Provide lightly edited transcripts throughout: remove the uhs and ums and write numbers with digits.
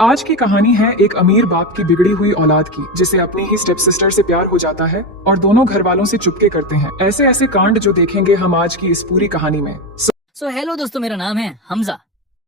आज की कहानी है एक अमीर बाप की बिगड़ी हुई औलाद की, जिसे अपनी ही स्टेप सिस्टर से प्यार हो जाता है और दोनों घर वालों से चुपके करते हैं। ऐसे ऐसे कांड जो देखेंगे हम आज की इस पूरी कहानी में। हेलो दोस्तों, मेरा नाम है हमजा।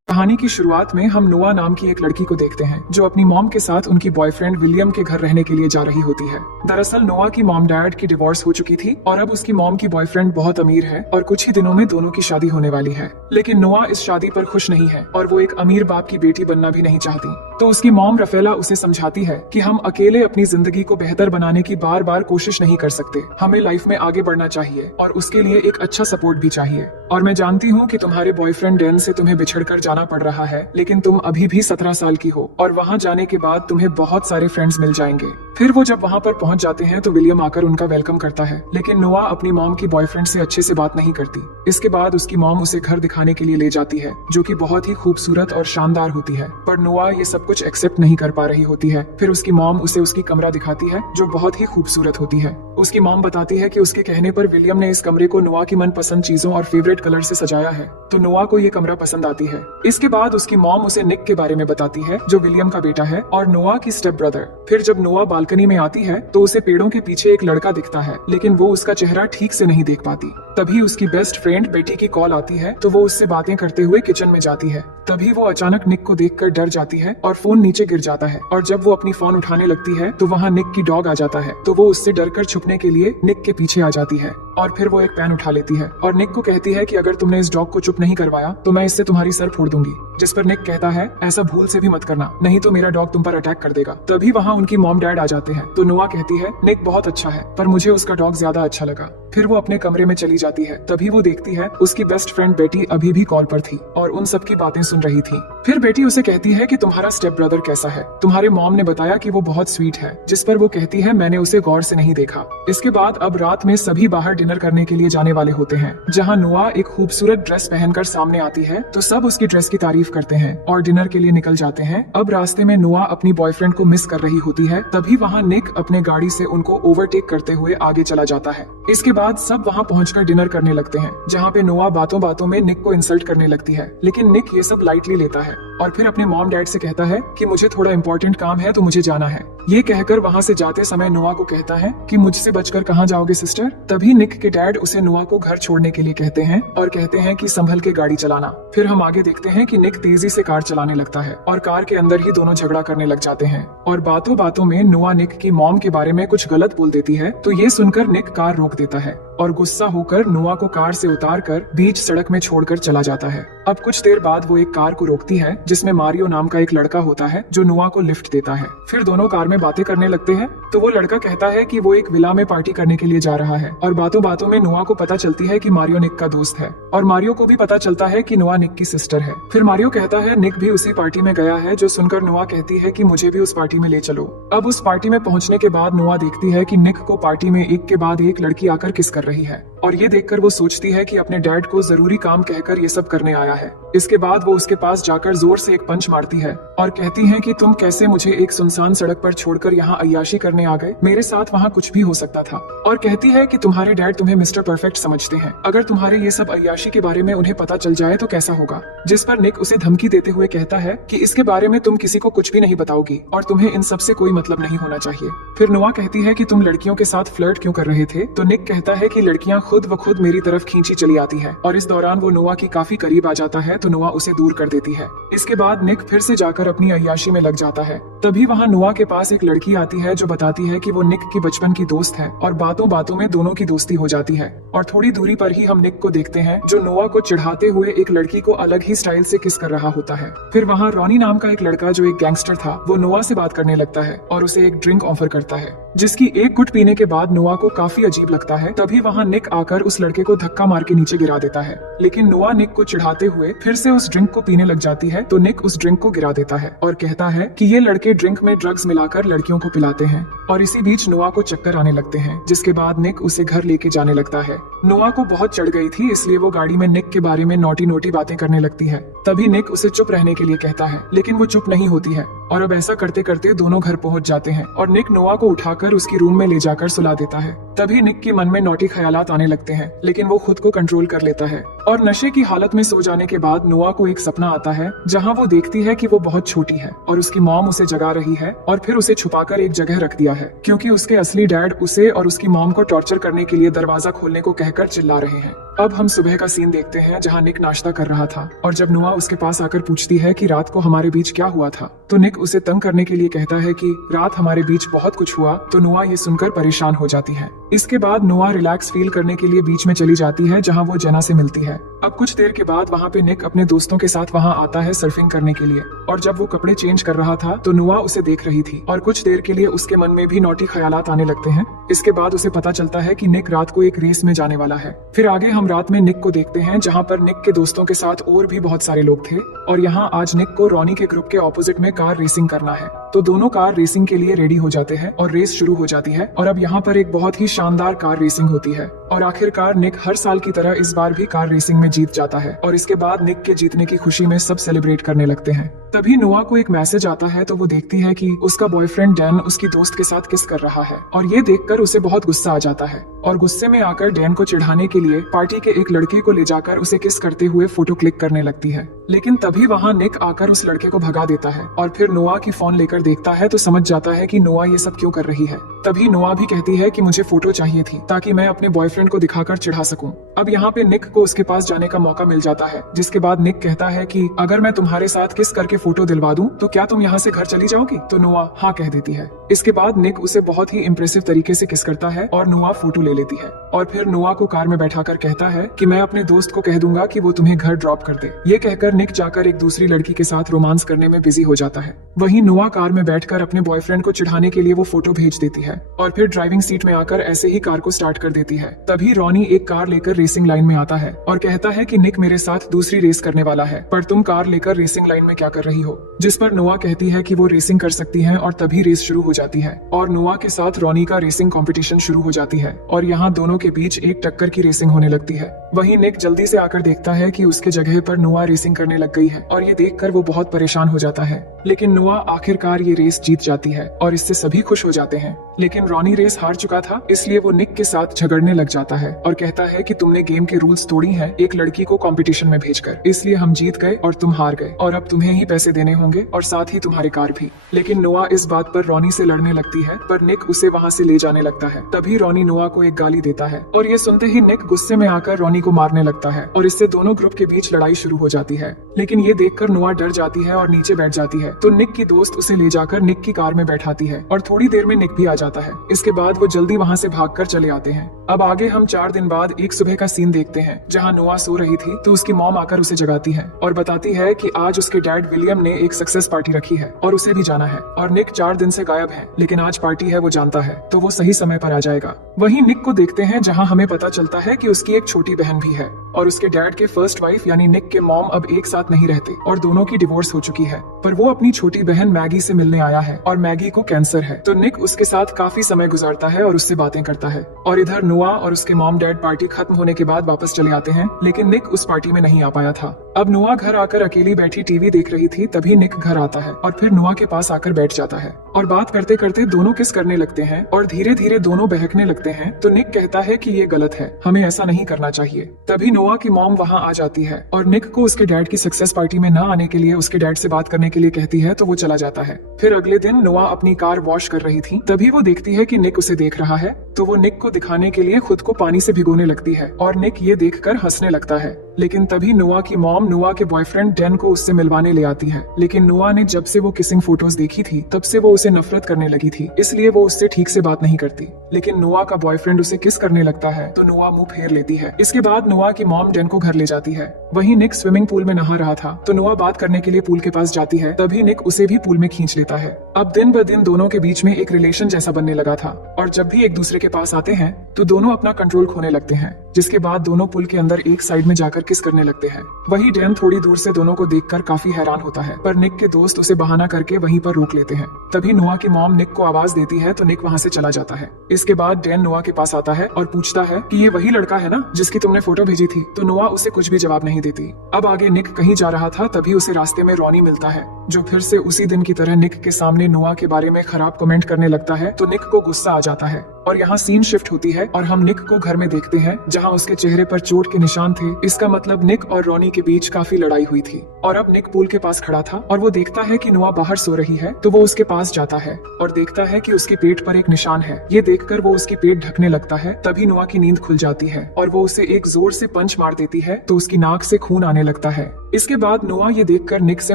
कहानी की शुरुआत में हम नोआ नाम की एक लड़की को देखते हैं जो अपनी मॉम के साथ उनकी बॉयफ्रेंड विलियम के घर रहने के लिए जा रही होती है। दरअसल नोआ की मॉम डैड की डिवोर्स हो चुकी थी और अब उसकी मॉम की बॉयफ्रेंड बहुत अमीर है और कुछ ही दिनों में दोनों की शादी होने वाली है। लेकिन नोआ इस शादी पर खुश नहीं है और वो एक अमीर बाप की बेटी बनना भी नहीं चाहती। तो उसकी मॉम रफेला उसे समझाती है कि हम अकेले अपनी जिंदगी को बेहतर बनाने की बार बार कोशिश नहीं कर सकते, हमें लाइफ में आगे बढ़ना चाहिए और उसके लिए एक अच्छा सपोर्ट भी चाहिए। और मैं जानती हूँ कि तुम्हारे बॉयफ्रेंड डैन से तुम्हें बिछड़कर जाना पड़ रहा है, लेकिन तुम अभी भी 17 साल की हो और वहाँ जाने के बाद तुम्हें बहुत सारे फ्रेंड्स मिल जाएंगे। फिर वो जब वहाँ पर पहुँच जाते हैं तो विलियम आकर उनका वेलकम करता है, लेकिन नोआ अपनी मॉम की बॉयफ्रेंड से अच्छे से बात नहीं करती। इसके बाद उसकी मॉम उसे घर दिखाने के लिए ले जाती है, जो कि बहुत ही खूबसूरत और शानदार होती है। पर नोआ ये सब कुछ एक्सेप्ट नहीं कर पा रही होती है। फिर उसकी मॉम उसे उसकी कमरा दिखाती है जो बहुत ही खूबसूरत होती है। उसकी मॉम बताती है कि उसके कहने पर विलियम ने इस कमरे को नोआ की मनपसंद चीजों और फेवरेट कलर से सजाया है, तो नोआ को ये कमरा पसंद आती है। इसके बाद उसकी मॉम उसे निक के बारे में बताती है जो विलियम का बेटा है और नोआ की स्टेप ब्रदर। फिर जब नोआ बालकनी में आती है तो उसे पेड़ों के पीछे एक लड़का दिखता है, लेकिन वो उसका चेहरा ठीक से नहीं देख पाती। तभी उसकी बेस्ट फ्रेंड बेटी की कॉल आती है तो वो उससे बातें करते हुए किचन में जाती है। तभी वो अचानक निक को देखकर डर जाती है और फोन नीचे गिर जाता है। और जब वो अपनी फोन उठाने लगती है तो वहाँ निक की डॉग आ जाता है, तो वो उससे डरकर छुपने के लिए निक के पीछे आ जाती है और फिर वो एक पेन उठा लेती है और निक को कहती है कि अगर तुमने इस डॉग को चुप नहीं करवाया तो मैं इससे तुम्हारी सर फोड़ दूंगी। जिस पर निक कहता है ऐसा भूल से भी मत करना, नहीं तो मेरा डॉग तुम पर अटैक कर देगा। तभी वहाँ उनकी मॉम डैड आ जाते हैं, तो नोआ कहती है निक बहुत अच्छा है पर मुझे उसका डॉग ज्यादा अच्छा लगा। फिर वो अपने कमरे में चली जाती है। तभी वो देखती है उसकी बेस्ट फ्रेंड बेटी अभी भी कॉल पर थी और उन सब की बातें सुन रही थी। फिर बेटी उसे कहती है कि तुम्हारा स्टेप ब्रदर कैसा है, तुम्हारे मॉम ने बताया कि वो बहुत स्वीट है। जिस पर वो कहती है मैंने उसे गौर से नहीं देखा। इसके बाद अब रात में सभी बाहर डिनर करने के लिए जाने वाले होते हैं, जहाँ नोआ एक खूबसूरत ड्रेस पहनकर सामने आती है तो सब उसकी ड्रेस की तारीफ करते हैं और डिनर के लिए निकल जाते हैं। अब रास्ते में नोआ अपनी बॉयफ्रेंड को मिस कर रही होती है। तभी वहाँ निक अपने गाड़ी से उनको ओवरटेक करते हुए आगे चला जाता है। इसके बाद सब वहाँ पहुंचकर डिनर करने लगते हैं, जहाँ पे नोआ बातों बातों में निक को इंसल्ट करने लगती है, लेकिन निक ये सब लाइटली लेता है और फिर अपने मॉम डैड से कहता है कि मुझे थोड़ा इंपॉर्टेंट काम है तो मुझे जाना है। ये कहकर वहाँ से जाते समय नोआ को कहता है कि मुझसे बचकर कहाँ जाओगे सिस्टर। तभी निक के डैड उसे नोआ को घर छोड़ने के लिए कहते हैं और कहते हैं कि संभल के गाड़ी चलाना। फिर हम आगे देखते हैं कि निक तेजी से कार चलाने लगता है और कार के अंदर ही दोनों झगड़ा करने लग जाते हैं और बातों बातों में नोआ निक की मॉम के बारे में कुछ गलत बोल देती है, तो ये सुनकर निक कार रोक देता है और गुस्सा होकर नोआ को कार से उतारकर बीच सड़क में छोड़कर चला जाता है। अब कुछ देर बाद वो एक कार को रोकती है जिसमें मारियो नाम का एक लड़का होता है जो नोआ को लिफ्ट देता है। फिर दोनों कार में बातें करने लगते हैं, तो वो लड़का कहता है कि वो एक विला में पार्टी करने के लिए जा रहा है और बातों बातों में नोआ को पता चलती है कि मारियो निक का दोस्त है और मारियो को भी पता चलता है कि नोआ निक की सिस्टर है। फिर मारियो कहता है निक भी उसी पार्टी में गया है, जो सुनकर नोआ कहती है कि मुझे भी उस पार्टी में ले चलो। अब उस पार्टी में पहुंचने के बाद नोआ देखती है कि निक को पार्टी में एक के बाद एक लड़की आकर किस कर रही है और ये देखकर वो सोचती है कि अपने डैड को जरूरी काम कहकर ये सब करने आया है। इसके बाद वो उसके पास जाकर जोर से एक पंच मारती है और कहती है कि तुम कैसे मुझे एक सुनसान सड़क पर छोड़कर यहाँ अय्याशी करने आ गए, मेरे साथ वहाँ कुछ भी हो सकता था। और कहती है कि तुम्हारे डैड तुम्हें मिस्टर परफेक्ट समझते हैं, अगर तुम्हारे ये सब अय्याशी के बारे में उन्हें पता चल जाए तो कैसा होगा। जिस पर निक उसे धमकी देते हुए कहता है कि इसके बारे में तुम किसी को कुछ भी नहीं बताओगी और तुम्हें इन सब से कोई मतलब नहीं होना चाहिए। फिर नोआ कहती है कि तुम लड़कियों के साथ फ्लर्ट क्यों कर रहे थे, तो निक कहता है कि लड़कियां खुद व खुद मेरी तरफ खींची चली आती है और इस दौरान वो नोआ की काफी करीब आ जाता है, तो नोआ उसे दूर कर देती है। इसके बाद निक फिर से जाकर अपनी अय्याशी में लग जाता है। तभी वहाँ नोआ के पास एक लड़की आती है जो बताती है कि वो निक की बचपन की दोस्त है और बातों बातों में दोनों की दोस्ती हो जाती है। और थोड़ी दूरी पर ही हम निक को देखते हैं जो नोआ को चिढ़ाते हुए एक लड़की को अलग ही स्टाइल से किस कर रहा होता है। फिर वहाँ रॉनी नाम का एक लड़का जो एक गैंगस्टर था, वो नोआ से बात करने लगता है और उसे एक ड्रिंक ऑफर करता है, जिसकी एक गुट पीने के बाद नोआ को काफी अजीब लगता है। तभी वहाँ निक आकर उस लड़के को धक्का मार के नीचे गिरा देता है, लेकिन नोआ निक को चिढ़ाते हुए फिर से उस ड्रिंक को पीने लग जाती है, तो निक उस ड्रिंक को गिरा देता है और कहता है कि ये लड़के ड्रिंक में ड्रग्स मिलाकर लड़कियों को पिलाते हैं। और इसी बीच नोआ को चक्कर आने लगते हैं, जिसके बाद निक उसे घर लेके जाने लगता है। नोआ को बहुत चढ़ गई थी, इसलिए वो गाड़ी में निक के बारे में नोटी नोटी बातें करने लगती है। तभी निक उसे चुप रहने के लिए कहता है, लेकिन वो चुप नहीं होती है और अब ऐसा करते करते दोनों घर पहुंच जाते हैं और निक नोआ को उठाकर उसकी रूम में ले जाकर सुला देता है। तभी निक के मन में नोटी ख्यालात आने लगते हैं, लेकिन वो खुद को कंट्रोल कर लेता है और नशे की हालत में सो जाने के बाद नोआ को एक सपना आता है जहाँ वो देखती है कि वो बहुत छोटी है और उसकी मॉम उसे जगा रही है और फिर उसे छुपाकर एक जगह रख दिया है, क्योंकि उसके असली डैड उसे और उसकी मॉम को टॉर्चर करने के लिए दरवाजा खोलने को कहकर चिल्ला रहे हैं। अब हम सुबह का सीन देखते हैं जहाँ निक नाश्ता कर रहा था और जब नोआ उसके पास आकर पूछती है कि रात को हमारे बीच क्या हुआ था, तो निक उसे तंग करने के लिए कहता है कि रात हमारे बीच बहुत कुछ हुआ। तो नोआ ये सुनकर परेशान हो जाती है। इसके बाद नोआ रिलैक्स फील करने के लिए बीच में चली जाती है जहाँ वो जेना से मिलती है। अब कुछ देर के बाद वहाँ पे निक अपने दोस्तों के साथ वहाँ आता है सर्फिंग करने के लिए, और जब वो कपड़े चेंज कर रहा था तो नोआ उसे देख रही थी और कुछ देर के लिए उसके मन में भी नौटी ख्यालात आने लगते हैं। इसके बाद उसे पता चलता है कि निक रात को एक रेस में जाने वाला है। फिर आगे हम रात में निक को देखते हैं जहाँ पर निक के दोस्तों के साथ और भी बहुत सारे लोग थे, और यहाँ आज निक को रॉनी के ग्रुप के ऑपोजिट में कार रेसिंग करना है। तो दोनों कार रेसिंग के लिए रेडी हो जाते हैं और रेस शुरू हो जाती है। और अब यहाँ पर एक बहुत ही शानदार कार रेसिंग होती है और आखिरकार निक हर साल की तरह इस बार भी कार रेसिंग में जीत जाता है। और इसके बाद निक के जीतने की खुशी में सब सेलिब्रेट करने लगते हैं। तभी नोआ को एक मैसेज आता है तो वो देखती है कि उसका बॉयफ्रेंड डैन उसकी दोस्त के साथ किस कर रहा है, और ये देखकर उसे बहुत गुस्सा आ जाता है और गुस्से में आकर डैन को चिढ़ाने के लिए पार्टी के एक लड़के को ले जाकर उसे किस करते हुए फोटो क्लिक करने लगती है। लेकिन तभी वहाँ निक आकर उस लड़के को भगा देता है और फिर नोआ की फोन लेकर देखता है तो समझ जाता है कि नोआ ये सब क्यों कर रही है। तभी नोआ भी कहती है कि मुझे फोटो चाहिए थी ताकि मैं अपने बॉयफ्रेंड को दिखाकर चिढ़ा सकूं। अब यहाँ पे निक को उसके पास जाने का मौका मिल जाता है, जिसके बाद निक कहता है कि अगर मैं तुम्हारे साथ किस करके फोटो दिलवा दूं तो क्या तुम यहाँ से घर चली जाओगी? तो नोआ हाँ कह देती है। इसके बाद निक उसे बहुत ही इम्प्रेसिव तरीके से किस करता है और नोआ फोटो ले लेती है और फिर नोआ को कार में बैठाकर कहता है कि मैं अपने दोस्त को कह दूंगा कि वो तुम्हें घर ड्रॉप कर दे। ये कहकर निक जाकर एक दूसरी लड़की के साथ रोमांस करने में बिजी हो जाता है। वहीं नोआ कार में बैठकर अपने बॉयफ्रेंड को चिढ़ाने के लिए वो फोटो भेज देती है और फिर ड्राइविंग सीट में आकर ऐसे ही कार को स्टार्ट कर देती है। तभी रॉनी एक कार लेकर रेसिंग लाइन में आता है और कहता है कि निक मेरे साथ दूसरी रेस करने वाला है, पर तुम कार लेकर रेसिंग लाइन में क्या कर रही हो? जिस पर नोआ कहती है कि वो रेसिंग कर सकती है और तभी रेस शुरू हो जाती है और नोआ के साथ रॉनी का रेसिंग कंपटीशन शुरू हो जाती है और यहाँ दोनों के बीच एक टक्कर की रेसिंग होने लगती है। वहीं निक जल्दी से आकर देखता है कि उसके जगह पर नोआ रेसिंग करने लग गई है और ये देखकर वो बहुत परेशान हो जाता है। लेकिन नोआ आखिरकार ये रेस जीत जाती है और इससे सभी खुश हो जाते हैं। लेकिन रॉनी रेस हार चुका था, इसलिए वो निक के साथ झगड़ने लग जाता है और कहता है कि तुमने गेम के रूल्स तोड़ी हैं एक लड़की को कंपटीशन में भेजकर, इसलिए हम जीत गए और तुम हार गए और अब तुम्हें ही पैसे देने होंगे और साथ ही तुम्हारी कार भी। लेकिन नोआ इस बात पर रॉनी से लड़ने लगती है, पर निक उसे वहाँ से ले जाने लगता है। तभी रॉनी नोआ को एक गाली देता है और ये सुनते ही निक गुस्से में आकर रॉनी को मारने लगता है और इससे दोनों ग्रुप के बीच लड़ाई शुरू हो जाती है। लेकिन ये देखकर नोआ डर जाती है और नीचे बैठ जाती है, तो निक की दोस्त उसे ले जाकर निक की कार में बैठाती है और थोड़ी देर में निक भी आ जाता है। इसके बाद वो जल्दी वहाँ से भागकर चले आते हैं। अब आगे हम 4 दिन बाद एक सुबह का सीन देखते हैं जहाँ नोआ सो रही थी तो उसकी मॉम आकर उसे जगाती है और बताती है कि आज उसके डैड विलियम ने एक सक्सेस पार्टी रखी है और उसे भी जाना है और निक 4 दिन से गायब है, लेकिन आज पार्टी है वो जानता है तो वो सही समय पर आ जाएगा। वहीं निक को देखते हैं जहाँ हमें पता चलता है कि उसकी एक छोटी बहन भी है और उसके डैड के फर्स्ट वाइफ यानी निक के मॉम अब एक साथ नहीं रहते और दोनों की डिवोर्स हो चुकी है, पर वो अपनी छोटी बहन मैगी से मिलने आया है और मैगी को कैंसर है। तो निक उसके साथ काफी समय गुजारता है और उससे बातें करता है और इधर नोआ और उसके मॉम डैड पार्टी खत्म होने के बाद वापस चले आते हैं, लेकिन निक उस पार्टी में नहीं आ पाया था। अब नोआ घर आकर अकेली बैठी टीवी देख रही थी, तभी निक घर आता है और फिर नोआ के पास आकर बैठ जाता है और बात करते करते दोनों किस करने लगते हैं और धीरे धीरे दोनों बहकने लगते हैं। तो निक कहता है कि ये गलत है, हमें ऐसा नहीं करना चाहिए। तभी नोआ की मॉम वहाँ आ जाती है और निक को उसके डैड की सक्सेस पार्टी में न आने के लिए उसके डैड से बात करने के लिए कहती है, तो वो चला जाता है। फिर अगले दिन नोआ अपनी कार वॉश कर रही थी, तभी वो देखती है कि निक उसे देख रहा है, तो वो निक को दिखाने के लिए खुद को पानी से भिगोने लगती है और निक ये देखकर हंसने लगता है। लेकिन तभी नोआ की मॉम नोआ के बॉयफ्रेंड डैन को उससे मिलवाने ले आती है, लेकिन नोआ ने जब से वो किसिंग फोटोज देखी थी तब से वो उसे नफरत करने लगी थी, इसलिए वो उससे ठीक से बात नहीं करती। लेकिन नोआ का बॉयफ्रेंड उसे किस करने लगता है तो नोआ मुंह फेर लेती है। इसके बाद नोआ की मॉम डैन को घर ले जाती है। वहीं निक स्विमिंग पूल में नहा रहा था तो नोआ बात करने के लिए पूल के पास जाती है, तभी निक उसे भी पूल में खींच लेता है। अब दिन ब दिन दोनों के बीच में एक रिलेशन जैसा बनने लगा था और जब भी एक दूसरे के पास आते हैं तो दोनों अपना कंट्रोल खोने लगते हैं, जिसके बाद दोनों पुल के अंदर एक साइड में जाकर किस करने लगते हैं। वही डैन थोड़ी दूर से दोनों को देखकर काफी हैरान होता है, पर निक के दोस्त उसे बहाना करके वहीं पर रोक लेते हैं। तभी नोआ की मॉम निक को आवाज देती है तो निक वहाँ से चला जाता है। इसके बाद डैन नोआ के पास आता है और पूछता है कि ये वही लड़का है ना जिसकी तुमने फोटो भेजी थी, तो नोआ उसे कुछ भी जवाब नहीं देती। अब आगे निक कहीं जा रहा था, तभी उसे रास्ते में रॉनी मिलता है, जो फिर से उसी दिन की तरह निक के सामने नोआ के बारे में खराब कमेंट करने लगता है। तो निक को गुस्सा आ जाता है और यहाँ सीन शिफ्ट होती है और हम निक को घर में देखते हैं जहाँ उसके चेहरे पर चोट के निशान थे। इसका मतलब निक और रॉनी के बीच काफी लड़ाई हुई थी और अब निक पूल के पास खड़ा था और वो देखता है कि नोआ बाहर सो रही है, तो वो उसके पास जाता है और देखता है कि उसके पेट पर एक निशान है। ये देखकर वो उसकी पेट ढकने लगता है। तभी नोआ की नींद खुल जाती है और वो उसे एक जोर से पंच मार देती है तो उसकी नाक से खून आने लगता है। इसके बाद नोआ ये देखकर निक से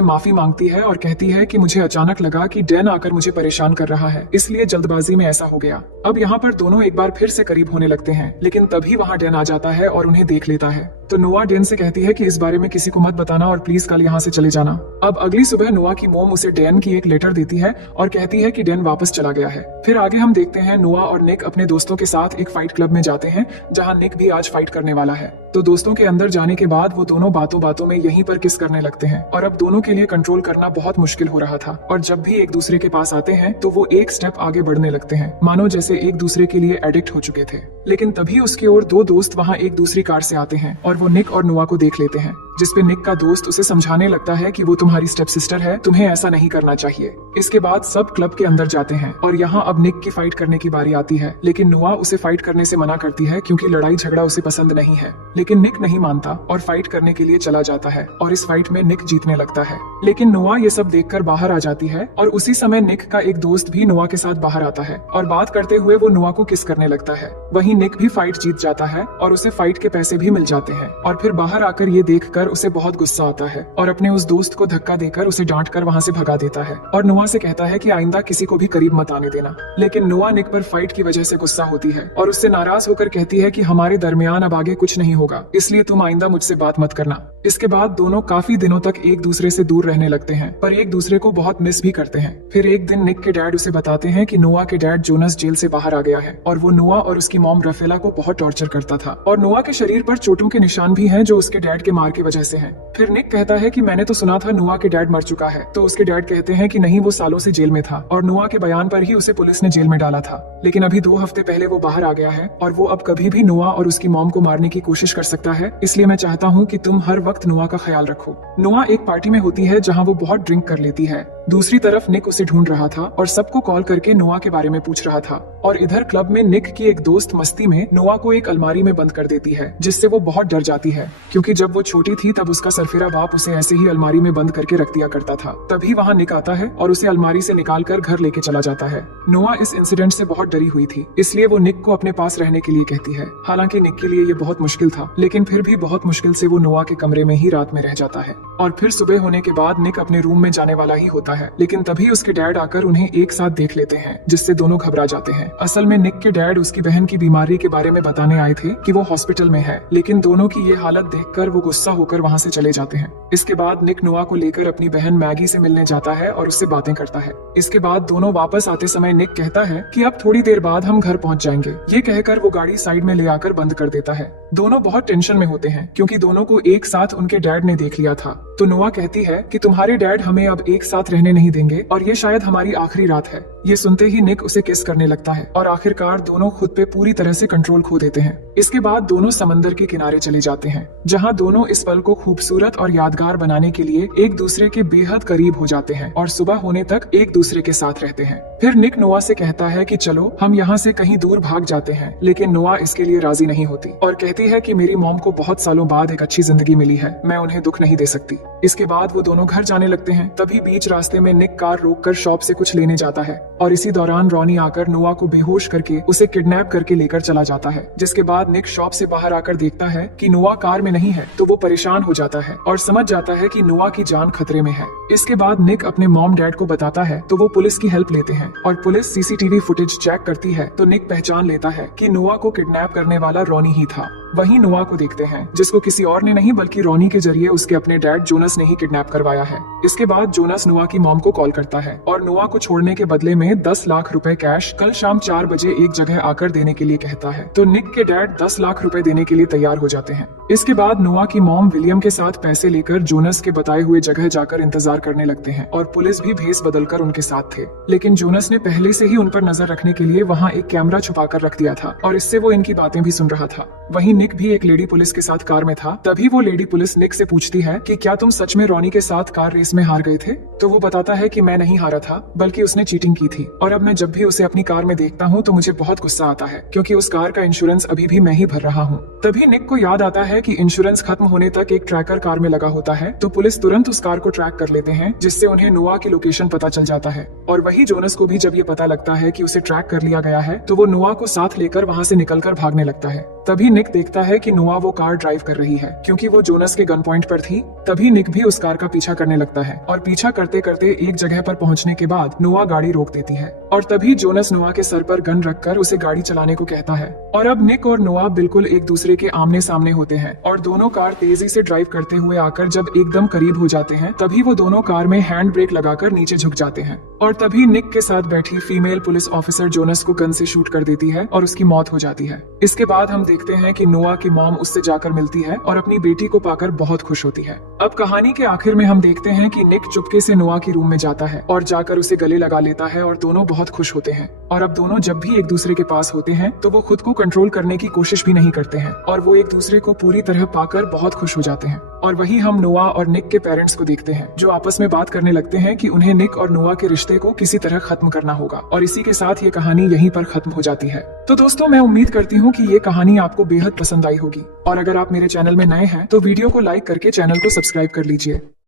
माफी मांगती है और कहती है कि मुझे अचानक लगा कि डैन आकर मुझे परेशान कर रहा है, इसलिए जल्दबाजी में ऐसा हो गया। अब यहाँ पर दोनों एक बार फिर से करीब होने लगते हैं, लेकिन तभी वहाँ डैन आ जाता है और उन्हें देख लेता है। तो नोआ डैन से कहती है कि इस बारे में किसी को मत बताना और प्लीज कल यहाँ से चले जाना। अब अगली सुबह नोआ की मोम उसे डैन की एक लेटर देती है और कहती है कि डैन वापस चला गया है। फिर आगे हम देखते हैं नोआ और निक अपने दोस्तों के साथ एक फाइट क्लब में जाते हैं जहाँ निक भी आज फाइट करने वाला है। तो दोस्तों के अंदर जाने के बाद वो दोनों बातों बातों में यहीं पर किस करने लगते हैं और अब दोनों के लिए कंट्रोल करना बहुत मुश्किल हो रहा था और जब भी एक दूसरे के पास आते हैं तो वो एक स्टेप आगे बढ़ने लगते हैं, मानो जैसे एक दूसरे के लिए एडिक्ट हो चुके थे। लेकिन तभी उसकी ओर दो दोस्त वहाँ एक दूसरी कार से आते हैं और वो निक और नोआ को देख लेते हैं, जिसपे निक का दोस्त उसे समझाने लगता है कि वो तुम्हारी स्टेप सिस्टर है, तुम्हें ऐसा नहीं करना चाहिए। इसके बाद सब क्लब के अंदर जाते हैं और यहाँ अब निक की फाइट करने की बारी आती है, लेकिन नोआ उसे फाइट करने से मना करती है क्योंकि लड़ाई झगड़ा उसे पसंद नहीं है। लेकिन निक नहीं मानता और फाइट करने के लिए चला जाता है और इस फाइट में निक जीतने लगता है। लेकिन नोआ ये सब देखकर बाहर आ जाती है और उसी समय निक का एक दोस्त भी नोआ के साथ बाहर आता है और बात करते हुए वो नोआ को किस करने लगता है। वहीं निक भी फाइट जीत जाता है और उसे फाइट के पैसे भी मिल जाते हैं और फिर बाहर आकर ये देखकर उसे बहुत गुस्सा आता है और अपने उस दोस्त को धक्का देकर उसे डांट कर वहाँ से भगा देता है और नोआ से कहता है कि आइंदा किसी को भी करीब मत आने देना। लेकिन नोआ निक पर फाइट की वजह से गुस्सा होती है और उससे नाराज होकर कहती है कि हमारे दरमियान अब आगे कुछ नहीं होगा, इसलिए तुम आइंदा मुझसे बात मत करना। इसके बाद दोनों काफी दिनों तक एक दूसरे से दूर रहने लगते हैं पर एक दूसरे को बहुत मिस भी करते हैं। फिर एक दिन निक के डैड उसे बताते हैं कि नोआ के डैड जोनस जेल से बाहर आ गया है और वो नोआ और उसकी मॉम रफेला को बहुत टॉर्चर करता था और नोआ के शरीर पर चोटों के निशान भी हैं जो उसके डैड के मार की वजह से हैं। फिर निक कहता है कि मैंने तो सुना था नोआ के डैड मर चुका है, तो उसके डैड कहते हैं कि नहीं, वो सालों से जेल में था और नोआ के बयान पर ही उसे पुलिस ने जेल में डाला था, लेकिन अभी 2 हफ्ते पहले वो बाहर आ गया है और वो अब कभी भी नोआ और उसकी मॉम को मारने की कोशिश कर सकता है, इसलिए मैं चाहता हूँ कि तुम हर वक्त नोआ का ख्याल रखो। नोआ एक पार्टी में होती है जहाँ वो बहुत ड्रिंक कर लेती है। दूसरी तरफ निक उसे ढूंढ रहा था और सबको कॉल करके नोआ के बारे में पूछ रहा था और इधर क्लब में निक की एक दोस्त मस्ती में नोआ को एक अलमारी में बंद कर देती है, जिससे वो बहुत डर जाती है क्योंकि जब वो छोटी थी तब उसका सरफिरा बाप उसे ऐसे ही अलमारी में बंद करके रख दिया करता था। तभी वहाँ निक आता है और उसे अलमारी से निकालकर घर लेके चला जाता है। नोआ इस इंसिडेंट से बहुत डरी हुई थी, इसलिए वो निक को अपने पास रहने के लिए कहती है। हालांकि निक के लिए ये बहुत मुश्किल था, लेकिन फिर भी बहुत मुश्किल से वो नोआ के कमरे में ही रात में रह जाता है और फिर सुबह होने के बाद निक अपने रूम में जाने वाला ही होता है, लेकिन तभी उसके डैड आकर उन्हें एक साथ देख लेते हैं, जिससे दोनों घबरा जाते हैं। असल में निक के डैड उसकी बहन की बीमारी के बारे में बताने आए थे कि वो हॉस्पिटल में है, लेकिन दोनों की ये हालत देखकर वो गुस्सा होकर वहाँ से चले जाते हैं। इसके बाद निक नोआ को लेकर अपनी बहन मैगी से मिलने जाता है और उससे बातें करता है। इसके बाद दोनों वापस आते समय निक कहता है कि अब थोड़ी देर बाद हम घर पहुँच जाएंगे। ये कहकर वो गाड़ी साइड में ले आकर बंद कर देता है। दोनों बहुत टेंशन में होते हैं क्योंकि दोनों को एक साथ उनके डैड ने देख लिया था। तो नोआ कहती है कि तुम्हारे डैड हमें अब एक साथ रहने नहीं देंगे और ये शायद हमारी आखिरी रात है। ये सुनते ही निक उसे किस करने लगता है और आखिरकार दोनों खुद पे पूरी तरह से कंट्रोल खो देते हैं। इसके बाद दोनों समंदर के किनारे चले जाते हैं, जहाँ दोनों इस पल को खूबसूरत और यादगार बनाने के लिए एक दूसरे के बेहद करीब हो जाते हैं और सुबह होने तक एक दूसरे के साथ रहते हैं। फिर निक नोआ से कहता है कि चलो हम यहाँ से कहीं दूर भाग जाते हैं, लेकिन नोआ इसके लिए राजी नहीं होती और कहती है कि मेरी मॉम को बहुत सालों बाद एक अच्छी जिंदगी मिली है, मैं उन्हें दुख नहीं दे सकती। इसके बाद वो दोनों घर जाने लगते हैं। तभी बीच रास्ते में निक कार रोककर शॉप से कुछ लेने जाता है और इसी दौरान रॉनी आकर नोआ को बेहोश करके उसे किडनैप करके लेकर चला जाता है। जिसके बाद निक शॉप से बाहर आकर देखता है कि नोआ कार में नहीं है, तो वो परेशान हो जाता है और समझ जाता है कि नोआ की जान खतरे में है। इसके बाद निक अपने मॉम डैड को बताता है, तो वो पुलिस की हेल्प लेते हैं और पुलिस सीसीटीवी फुटेज चेक करती है तो निक पहचान लेता है कि नोआ को किडनैप करने वाला रॉनी ही था। वहीं नोआ को देखते हैं, जिसको किसी और ने नहीं बल्कि रॉनी के जरिए उसके अपने डैड जोनस ने ही किडनैप करवाया है। इसके बाद जोनस नोआ की मॉम को कॉल करता है और नोआ को छोड़ने के बदले में 10 लाख रुपए कैश कल शाम 4 बजे एक जगह आकर देने के लिए कहता है। तो निक के डैड 10 लाख रुपए देने के लिए तैयार हो जाते हैं। इसके बाद नोआ की मॉम विलियम के साथ पैसे लेकर जोनस के बताए हुए जगह जाकर इंतजार करने लगते हैं और पुलिस भी भेस बदलकर उनके साथ थे। लेकिन जोनस ने पहले से ही उन पर नजर रखने के लिए वहाँ एक कैमरा छुपा कर रख दिया था और इससे वो इनकी बातें भी सुन रहा था। वहीं निक भी एक लेडी पुलिस के साथ कार में था। तभी वो लेडी पुलिस निक से पूछती है कि क्या तुम सच में रोनी के साथ कार रेस में हार गए थे? तो वो बताता है कि मैं नहीं हारा था, बल्कि उसने चीटिंग की थी, और अब मैं जब भी उसे अपनी कार में देखता हूँ तो मुझे बहुत गुस्सा आता है, क्योंकि उस कार का इंश्योरेंस अभी भी मैं ही भर रहा हूँ। तभी निक को याद आता है कि इंश्योरेंस खत्म होने तक एक ट्रैकर कार में लगा होता है, तो पुलिस तुरंत उस कार को ट्रैक कर लेते हैं, जिससे उन्हें नोआ की लोकेशन पता चल जाता है। और वही जोनस को भी जब ये पता लगता है कि उसे ट्रैक कर लिया गया है, तो वो नोआ को साथ लेकर वहाँ से निकलकर भागने लगता है। तभी निक देखता है कि नोआ वो कार ड्राइव कर रही है, क्योंकि वो जोनस के गन पॉइंट पर थी। तभी निक भी उस कार का पीछा करने लगता है, और पीछा करते करते एक जगह पर पहुंचने के बाद नोआ गाड़ी रोक देती है, और तभी जोनस नोआ के सर पर गन रखकर उसे गाड़ी चलाने को कहता है। और अब निक और नोआ बिल्कुल एक दूसरे के आमने सामने होते हैं, और दोनों कार तेजी से ड्राइव करते हुए आकर जब एकदम करीब हो जाते हैं, तभी वो दोनों कार में हैंड ब्रेक लगाकर नीचे झुक जाते हैं। और तभी निक के साथ बैठी फीमेल पुलिस ऑफिसर जोनस को गन से शूट कर देती है, और उसकी मौत हो जाती है। इसके बाद हम देखते हैं कि नोआ की मॉम उससे जाकर मिलती है और अपनी बेटी को पाकर बहुत खुश होती है। अब कहानी के आखिर में हम देखते हैं कि निक चुपके से नोआ की रूम में जाता है और जाकर उसे गले लगा लेता है, और दोनों बहुत खुश होते हैं। और अब दोनों जब भी एक दूसरे के पास होते हैं तो वो खुद को कंट्रोल करने की कोशिश भी नहीं करते हैं, और वो एक दूसरे को पूरी तरह पाकर बहुत खुश हो जाते हैं। और वही हम नोआ और निक के पेरेंट्स को देखते हैं, जो आपस में बात करने लगते हैं कि उन्हें निक और नोआ के रिश्ते को किसी तरह खत्म करना होगा। और इसी के साथ ये कहानी यहीं पर खत्म हो जाती है। तो दोस्तों, मैं उम्मीद करती हूँ कि ये कहानी आपको बेहद पसंद आई होगी, और अगर आप मेरे चैनल में नए हैं तो वीडियो को लाइक करके चैनल को सब्सक्राइब कर लीजिए।